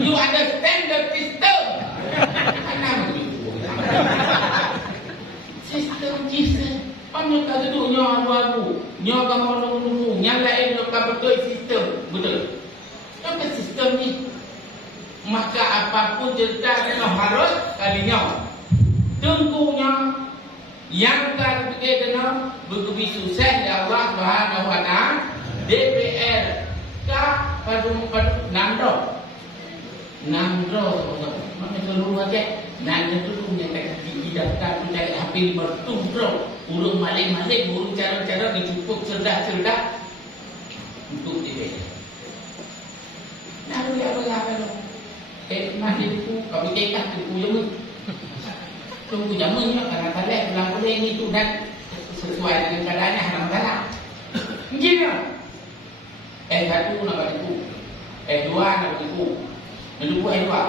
You understand the system? Kenapa begitu? Sistem Jesus. Kamu tak duduk nyawa aku. Nyawa kamu nunggu. Yang lain nyawa betul sistem. Betul. Apa sistem ni? Maka apapun cerita kena harus kalinya. Tengkunya yang tak fikir kena begitu sukses ya Allah Subhanahu wa taala. DPR ka padu nandro. Mana keluar aja. Nandro tu punya tak didaftar mencari HP bertundro. Urung malik-malik, urung cara-cara dicukup cerdas-cerdas untuk DPR. Nak beli apa-apa tu? Masih tu, kami tekah tu jamu. Tunggu jamunya karena tadi pulang boleh itu dan sesuai dengan keadaannya haram dalam. Gini. Satu nak itu. Dua nak itu. Kedua dua.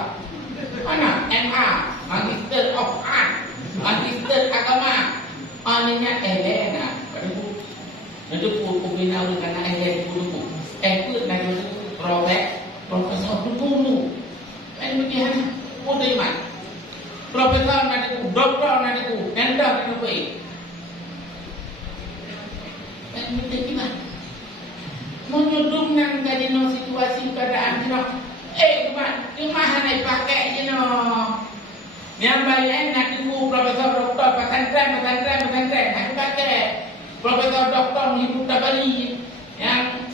Mana? MA, Magister of Art, Magister Agama. Aninya Elena. Itu pembina dengan Elena dulu. Ikut dengan Profesor dulu. Kemudian Udiman, Profesor nadiku, Doktor nadiku, Enda nadiku. Kemudian gimana? Menyudungkan tadi no situasi keadaan no. Gimana nak pakai no? Yang bayan nadiku Profesor Doktor pesantren, aku pakai Profesor Doktor menghibur Bali yang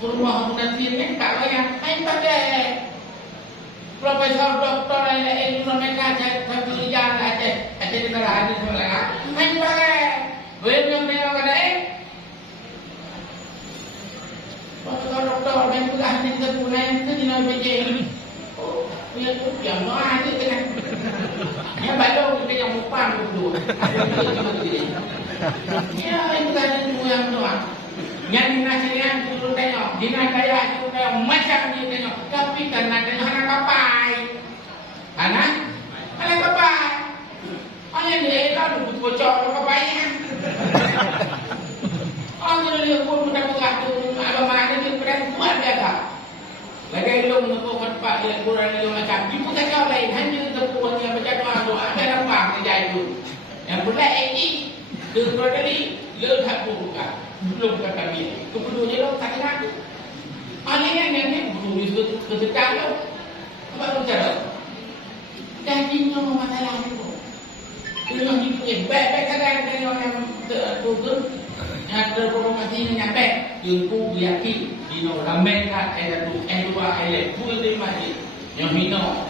rumah munafir kan tak bayar, saya pakai. Profesor Doktor Indonesia satu jalan aja di negara ini semua lagi. Main pakai, belum nengok ada Profesor Doktor dan juga ahli kebunan itu di negara ini. Oh, dia tu yang mana tu kan? Yang baru kita yang mupang tu. Ya, itu kan itu yang tu. Yang dinasihat itu tengok, dinasaya itu tengok macam ni tengok. Tapi karena tengok anak kapai, anak kapai, orang ni dah duduk bocor kapai kan. Orang ni pun mudah mudah tu, ada mana ni perempuan biasa. Lagi lu menepuk tempat dia kurang dia macam. Ibu kacau lain hanya tepuk dia macam doa ada nampak kerja itu. Yang pula ini kedua kali lu tak buka. Belum kata dia. Kemudian lo tak kenal. Alihnya ni belum itu kedekat lo. Apa tu cara? Janjinya masalah itu. Itu ni baik kadang tengok yang tu ada provokasi yang nyampe. Jumpu yakin di no ramen kan ada tu dua ada tu lima yang hino